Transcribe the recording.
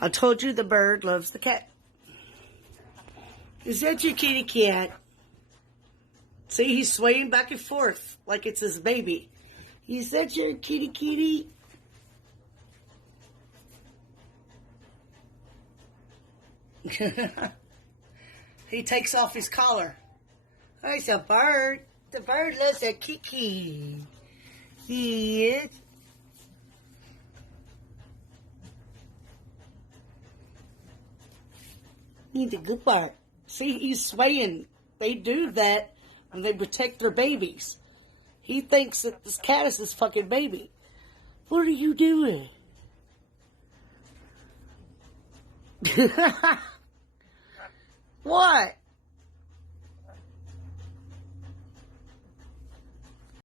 I told you the bird loves the cat. Is that your kitty cat? See, he's swaying back and forth like it's his baby. Is that your kitty kitty? He takes off his collar. Oh, it's a bird. The bird loves a kiki. He is. He's a good bird. See, he's swaying. They do that when they protect their babies. He thinks that this cat is his fucking baby. What are you doing? What?